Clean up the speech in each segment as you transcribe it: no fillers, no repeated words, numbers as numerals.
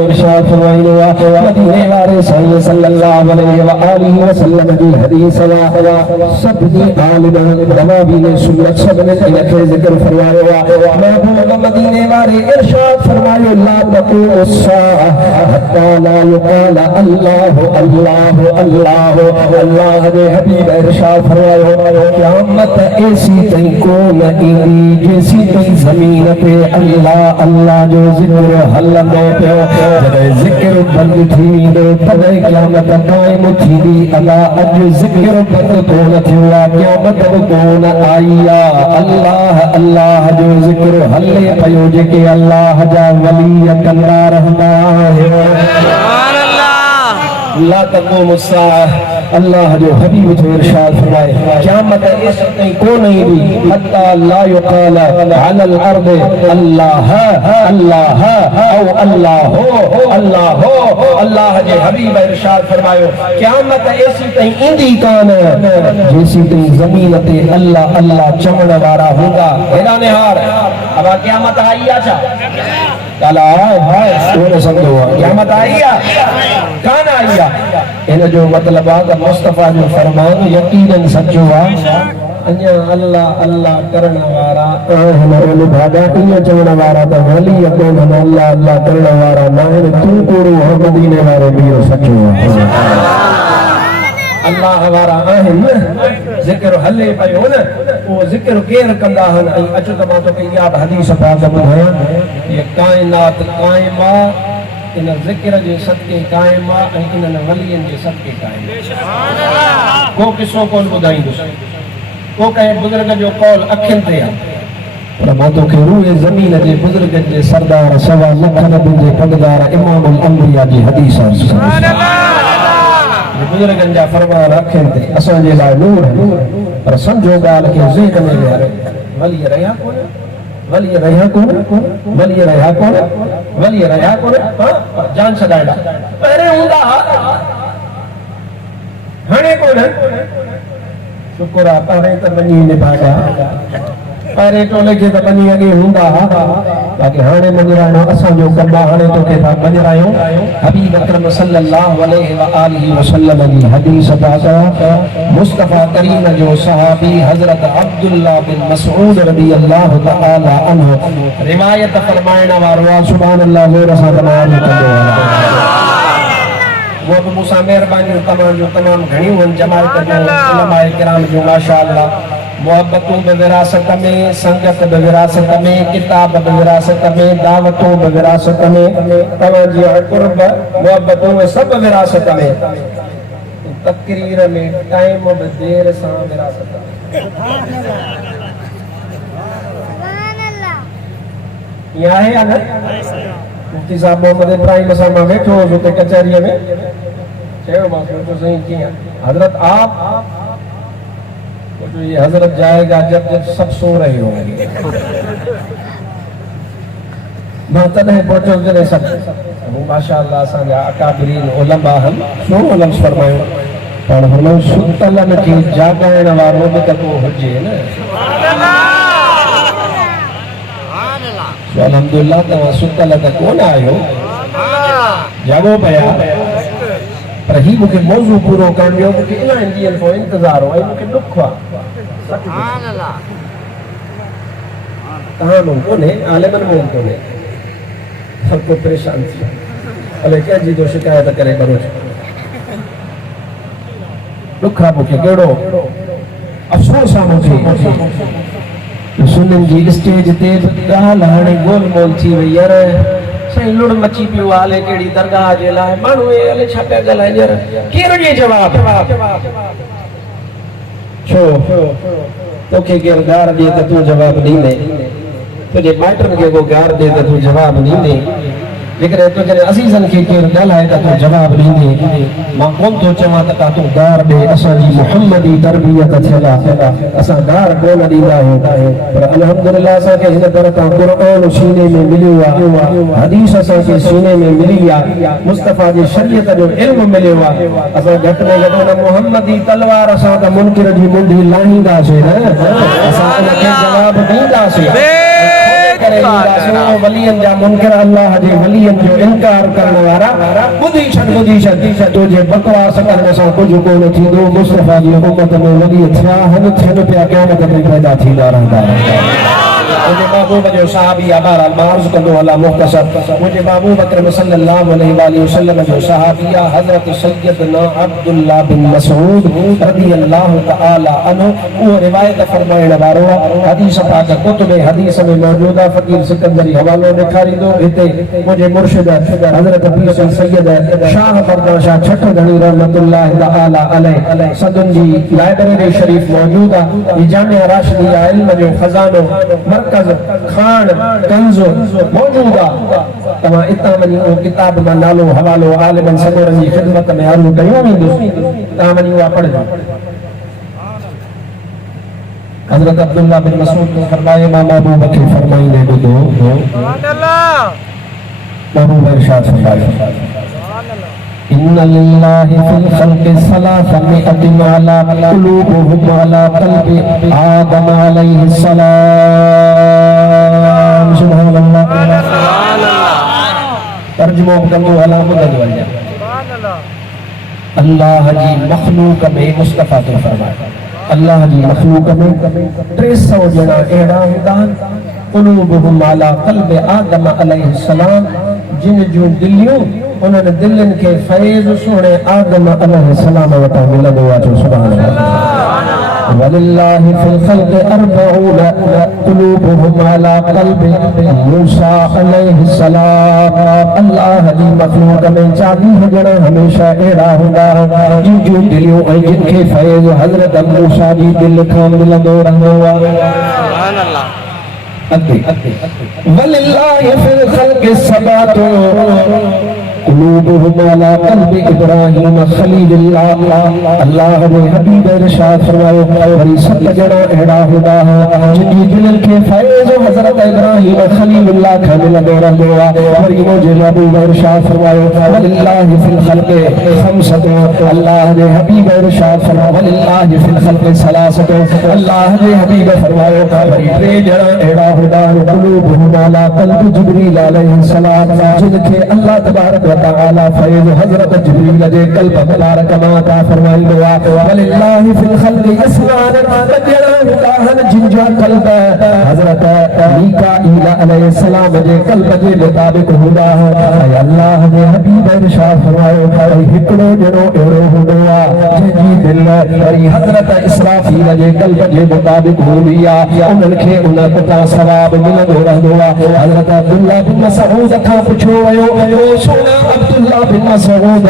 इरशाद फरमाइने मदीने वाले सही सल्लल्लाहु अलैहि व आलिहि वसल्लम दी हदीस वा सब दी आलिम दवाबी ने सुन्नत सब ने इनके जिक्र फरमाया महबूब मदीने वाले इरशाद फरमायो ला तक़ूम अस्साअ हत्ता ला युक़ाल अल्लाह अल्लाह अल्लाह अल्लाह ने हबीब इरशाद फरमायो क़यामत ऐसी तई को नहीं जैसी तई जमीन पे अल्लाह अल्लाह जो जिक्र हलंदो पियो जॾहिं ज़िक्र बंदि थींदो तॾहिं क़यामत क़ाइम थींदी अला अॼु ज़िक्र बंदि कोन थियो आहे क़यामत बि कोन आई आहे अल्लाह अल्लाह जो ज़िक्र हले पियो जेके अल्लाह जा वली कंदा रहंदा सुभान अल्लाह ला तक़ूम अस्साअ अल्लाह जो हबीब जो इरशाद फरमाए क़यामत ऐसी कहीं को नहीं दी हत्ता ला युक़ाल अलल अर्द अल्लाह अल्लाह औ अल्लाह हो अल्लाह जे हबीब इरशाद फरमायो क़यामत ऐसी कहीं इंदी कान जैसी कहीं ज़मीन ते अल्लाह अल्लाह चवण वारा हूंदा हेॾा निहार अब क़यामत आई आ छा काला हाय सोने समझो क़यामत आई आ कान आई आ इन जो मतलब आ मुस्तफा जो फरमान यकीनन सच्चो आहे अन्या अल्लाह अल्लाह करण वारा आहिन भागा इया चवण वारा त वली कोन अल्लाह अल्लाह करण वारा नाहिन तू कोड़ो मदीने वारो बीरो सच्चो आहे अल्लाह वारा आहिन ज़िक्र हले पियो न वो ज़िक्र केर कंदा हन ऐं अचो त मां तोखे इहा हदीस पाक ॿुधायां ये कायनात कायमा इन ज़िक्र जे सदके कायम आहे ऐं इन्हनि वलियनि जे सदके कायम आहे को किसो कोन ॿुधाईंदुसि को कंहिं बुज़ुर्ग जो कौल अखियुनि ते आहे पर मां तोखे रूए ज़मीन जे बुज़ुर्गनि जे सरदार सवा लख नबियुनि जे पगदार इमामुल अंबिया जी हदीस बुज़ुर्गनि जा फरमान अखियुनि ते असांजे लाइ नूर पर सम्झो ॻाल्हि खे ज़हन में विहारे वली रहिया कोन वली रहिया कोन वली रहिया कोन वली रहिया कोन जान छॾाइणा पहिरें हूंदा हाणे कोन शुक्र आहे पहिरें त वञी निभाॻा पहिरें टोले खे त वञी अॻे हूंदा बाक़ी हाणे मञराइणो असांजो कमु आहे हाणे तोखे था मञरायूं हबीब अकरम सल्लल्लाहु अलैहि व आलिहि वसल्लम जी हदीस पाक मुस्तफा करीम जो सहाबी हजरत अब्दुल्लाह बिन मसऊद रज़ियल्लाहु तआला अन्हु रिवायत फरमाइण वारो आहे सुभान अल्लाह ज़ोर सां तमाम कंदो वो भी मूसा मेहरबानी तमाम घणियूं आहिनि जमायत जो उलमाए किराम जो माशाअल्लाह मोहब्बतों बे विरासत में संगत बे विरासत में किताब बे विरासत में दावतों बे विरासत में तवज्जो और कुर्ब मोहब्बतों में सब विरासत में तकरीर में टाइम बे देर सां विरासत सुभान अल्लाह या है ना मुफ्ती साहब मोहम्मद इब्राहिम साहब में बैठो हो तो कचहरी में चलो मां तो सही किया हजरत आप तो ये हजरत जाएगा जब जब सब सो रहे होंगे मां तॾहिं पहुचो जॾहिं सब माशाअल्लाह असांजा अकाबरीन उलमा हम छो लफ़्ज़ फरमायो पाण फरमायो सुतलन खे जाॻाइण वारो बि त को हुजे न अल्हम्दुलिल्लाह तव्हां सुतल त कोन आहियो जाॻो पिया पर ही मूंखे मौज़ू पूरो करण ॾियो मूंखे इलाही ॾींहंनि खां इंतज़ार हो ऐं मूंखे ॾुख आहे तव्हां मूं कोन्हे आलिमनि मूं कोन्हे सभु को परेशान थी भले कंहिंजी जो शिकायत करे करो ॾुख आहे मूंखे कहिड़ो अफ़सोस आहे मूंखे सुनन जी स्टेज ते ॻाल्हि हाणे गोलमोल थी वई यार साईं लुड़ मची पियो हाले कहिड़ी दरगाह जे लाइ माण्हू हले छा पिया ॻाल्हाइनि यार केरु ॾिए जवाब छो तोखे केरु गार ॾिए त तूं जवाब ॾींदे तुंहिंजे माइटनि खे को गार ॾिए त तूं जवाब ॾींदे जेकॾहिं तुंहिंजे अज़ीज़नि खे केरु ॻाल्हाए त तूं जवाब ॾींदे मां कोन थो चवां त का तूं गार ॾे असांजी मुहम्मदी तरबियत थियल आहे असां गार कोन ॾींदा आहियूं पर अल्हम्दुलिल्लाह असांखे हिन तरह तां क़ुर्आन सीने में मिलियो आहे हदीस असांखे सीने में मिली आहे मुस्तफा जी शरीयत जो इल्मु मिलियो आहे असां घटि में घटि हुन मुहम्मदी तलवार सां त मुनकिर जी मुंडी लाहींदासीं न असां उनखे जवाब ॾींदासीं वलियन जा मुनकर अल्लाह जे वलियन जो इनकार करण वारा बुधी छन तो जे बकवास करण सा कुछ कोन थींदो मुस्तफा जी उम्मत में वली थिया हन थियन पिया क़यामत में पैदा थींदा रहंदा मुझे महबूब जो सहाबी अबार मार्ज कंदो अला मुख्तसर मुझे महबूब अकरम सल्लल्लाहु अलैहि वसल्लम जो सहाबिया हजरत सैयदना अब्दुल्लाह बिन मसऊद रदियल्लाहु तआला अन्हु वो रिवायत फरमाइण वारो हदीस पाक कुतुब हदीस में मौजूद है फकीर सिकंदरी हवालो ॾेखारींदो हिते मुझे मुर्शिद हजरत पीर सैयद शाह बरदा शाह छठ गणी रहमतुल्लाह तआला अलैहि सदन जी लाइब्रेरी शरीफ मौजूद है जामिया राशिदिया इल्म जो खजानो मरकज खान कंजो मौजूदा तमा इता वनी ओ किताब में नालो हवालो आलिमन सगोरन जी खिदमत में अर्ज कयो वेंदो ता वनी वा पढ़ हजरत अब्दुल्लाह बिन मसऊद ने फरमाया मां महबूब के फरमाइने बुधो सुभान अल्लाह महबूब इरशाद फरमाया सुभान अल्लाह इन्ना लिल्लाहि फिल खल्qi सलासमिअतिन अला कुलूबुहुम अला क़ल्बि आदम अलैहि सलाम सुभान अल्लाह तर्जुमो कंदो अला मुदद वल्या सुभान अल्लाह अल्लाह जी मखलूक में मुस्तफा तो फरमाया अल्लाह जी मखलूक में 300 जना एड़ा हुंदा कुलूबुहुम अला क़ल्बि आदम अलैहि सलाम जिन जो दिलियों उन्होंने दिलन के फैज़ सोने आदम अलैहि सलाम वटा मिलंदो आहे सुभान अल्लाह वलिल्लाहि फिल खल्qi अर्बऊन कुलूबुहुम अला क़ल्बि मूसा अलैहि सलाम अल्लाह जी मखलूक में 40 जना हमेशा एड़ा हुंदा जिन जो दिलियों ऐं जिन के फैज़ हज़रत मूसा जी दिल खां मिलंदो रहंदो आहे सुभान अल्लाह वलिल्लाहि फिल खल्qi सबातु कुलूबुहुम अला क़ल्बि इब्राहीम खलीलुल्लाह अल्लाह ने हबीब इरशाद फरमायो वरी 7 जना एड़ा हुंदा जिनकी दिल के फैज़ हज़रत इब्राहीम खलीलुल्लाह का मिलंदो रहंदो आहे वरी मुझे महबूब इरशाद फरमायो वलिल्लाहि फिल खल्qि खमसतु अल्लाह ने हबीब इरशाद फरमायो वलिल्लाहि फिल खल्qि सलासतु अल्लाह ने हबीब फरमायो वरी 3 जना एड़ा हुंदा कुलूबुहुम अला क़ल्बि जिब्रील अलैहि सलाम जिनके अल्लाह तबारक ताला फैज़ हज़रत जिब्रील जे क़ल्ब मुबारक में अता फरमाइंदो आहे वलिल्लाहि फिल खल्qि असमान हुदाहन जिन जो क़ल्ब हज़रत मीकाईल अलैहि सलाम जे क़ल्ब जे मुताबिक हुदा है अल्लाह ने हबीब इरशाद फरमायो हिकड़ो जणो एड़ो हुंदो आहे जंहिंजी दिल वरी हज़रत इसराफील जे क़ल्ब जे मुताबिक हूंदी आहे उन्हनि खे उन वटां सवाब मिलंदो रहंदो आहे हज़रत अब्दुल्लाह बिन मसऊद खां पुछो वियो सोना अब्दुल्लाह बिन मसऊद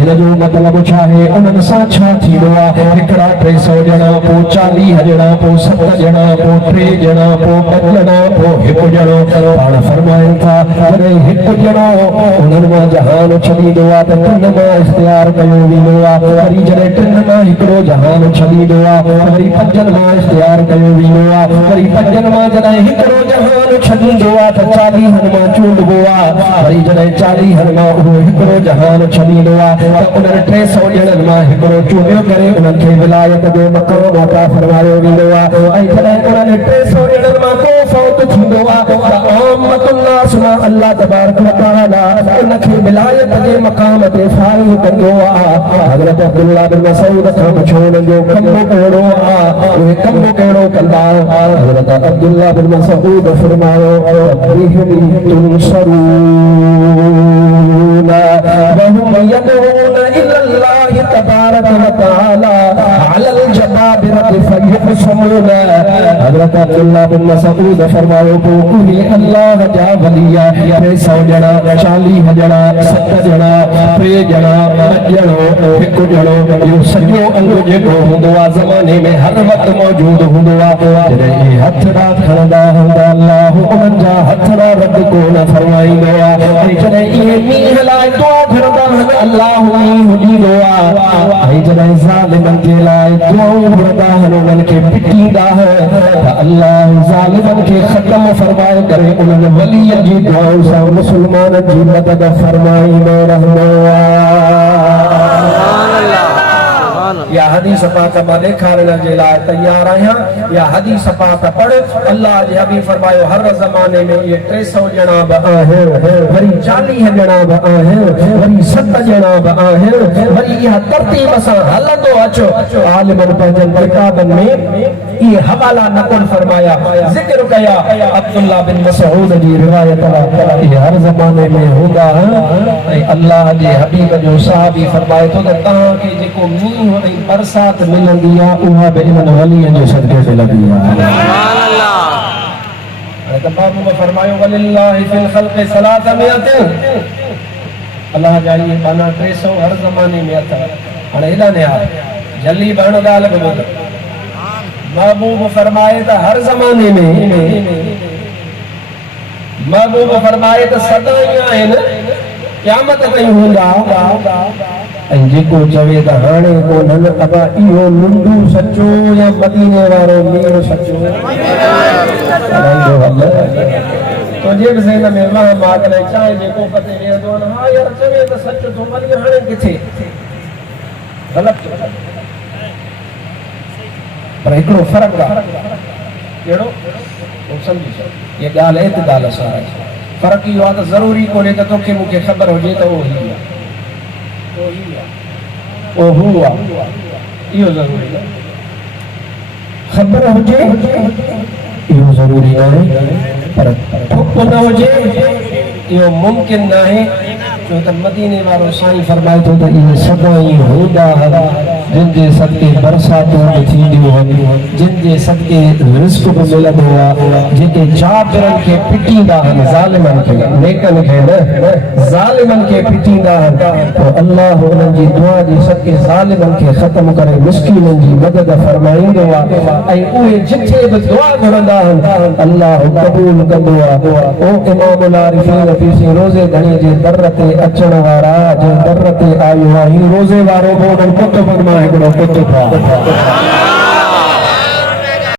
हिन जो मतलब छा है उन्हनि सां छा थींदो आहे हिकड़ा 300 ॼणा पोइ 40 ॼणा पोइ 7 ॼणा पोइ 3 ॼणा पोइ 5 ॼणा पोइ हिकु ॼणो पाण फरमाइनि था जॾहिं हिकु ॼणो उन्हनि मां जहान छॾींदो आहे त 3 मां इख्तियार कयो वेंदो आहे वरी जॾहिं 3 मां हिकिड़ो जहान छॾींदो आहे वरी 5 मां इख्तियार कयो वेंदो आहे वरी 5 मां जॾहिं हिकिड़ो जहान छॾींदो आहे त 40 मां चूंडबो आहे वरी जॾहिं 40 मां उहो हिकिड़ो जहान छॾींदो आहे त उन्हनि 300 ॼणनि मां हिकिड़ो चूंडियो करे उन्हनि खे विलायत जो मक़ाम अता फरमायो वेंदो आहे ऐं जॾहिं उन्हनि 300 ॼणनि मां को फौत थींदो आहे त आमतुन्नास मां अल्लाह तबारक व तआला उनखे विलायत जे मक़ाम ते फाइज़ कंदो आहे हज़रत अब्दुल्लाह बिन मसऊद खां पुछो उन्हनि जो कमु कहिड़ो आहे उहे कमु कहिड़ो कंदा हज़रत अब्दुल्लाह बिन मसऊद फरमायो बिहिम तुनसरून वहुम यदऊन इलल्लाह तबारक व तआला अलल जबाबिरत फयहसमून हज़रत अब्दुल्लाह बिन मसऊद फरमायो कोई अल्लाह जा वलिया 300 ॼणा 40 ॼणा 7 ॼणा 3 ॼणा 5 ॼणो हिकु ॼणो इहो सॼो अंग जेको हूंदो आहे ज़माने में हर वक़्तु मौजूद हूंदो आहे जॾहिं इहे हथड़ा खणंदा हूंदा अल्लाह उन्हनि जा हथड़ा रद कोन फरमाईंदो आहे ऐं जॾहिं इहे मींहं लाइ दुआ घुरंदा आहिनि अल्लाह मींहुं ॾींदो आहे ऐं जॾहिं ज़ालिमनि जे लाइ दुआऊं घुरंदा आहिनि उन्हनि खे पिटींदा आहिनि त अल्लाह ज़ालिमनि खे ख़त्म फरमाए करे उन्हनि वलीअ जी दुआउं सां मुस्लमाननि जी मदद फरमाईंदो रहंदो आहे या हदीस पाक मां ॾेखारण जे लाइ तैयार आहियां या हदीस पाक पढ़। अल्लाह जे हबीब फरमायो हर ज़माने में ये 300 ॼणा बि आहिनि, वरी 40 ॼणा बि आहिनि, वरी 7 ॼणा बि आहिनि, वरी इहा तरतीब सां हलंदो अचो। आलिमन पंहिंजनि किताबनि में ये हवाला नक़ल फरमाया, जिक्र कया अब्दुल्ला बिन मसऊद जी रिवायत ये हर ज़माने में हूंदा ऐं अल्लाह जे हबीब जो सहाबी फरमाए थो त तव्हांखे जेको मींहुं ऐं बरसात मिलंदी आहे उहा बि इन्हनि वलीअ जे सदके मिलंदी आहे। सुभान अल्लाह। त महबूब फरमायो वलिल्लाहि फिल ख़ल्क़ि सलासमियतिन, अल्लाह जा ये माना 300 हर ज़माने में अथव। हाणे हेॾा ने जल्दी बहण ॻाल्हि बि ॿुध। महबूब फरमाए त हर ज़माने में, महबूब फरमाए त सदा ई आहिनि, क़यामत ताईं हूंदा। ऐं जेको चवे त हाणे कोन्हनि, अबा इहो लुंडू सचो या मदीने वारो मीर सचो? तुंहिंजे बि ज़हन में मां मागल चांहि जेको पते वेंदो न, हा यार चवे त सच थो, वरी हाणे किथे ग़लति। पर हिकिड़ो फ़र्क़ु आहे, कहिड़ो सम्झी छो, ये ॻाल्हि एतिदाल सां आहे। फ़र्क़ु इहो आहे त ज़रूरी कोन्हे त तोखे मूंखे ख़बर हुजे त उहो ही आहे, ओ हू आहे, इहो ज़रूरी आहे। ख़बर हुजे इहो ज़रूरी आहे, पर ठुक न हुजे इहो मुमकिन न आहे। छो त मदीने वारो साईं फरमाए थो त इहे सदा ई हूंदा जिन जे सदके बरसातूं बि थींदियूं आहिनि, जिन जे सदके रिस्क बि मिलंदो आहे, जेके जाबिरनि खे पिटींदा आहिनि, ज़ालिमनि खे, नेकनि खे न, ज़ालिमनि खे पिटींदा आहिनि, पोइ अल्लाह उन्हनि जी दुआ जे सदके ज़ालिमनि खे ख़त्म करे मिस्कीननि जी मदद फरमाईंदो आहे। ऐं उहे जिथे बि दुआ घुरंदा आहिनि अल्लाह क़बूल कंदो आहे। ओ इमामुल आरिफ़ीन पीसी रोज़े घणी जे दर ते अचण वारा, जंहिं दर ते आयो आहे रोज़े वारो बि उन्हनि कुतुबनि मां हिकिड़ो कुतुब आहे।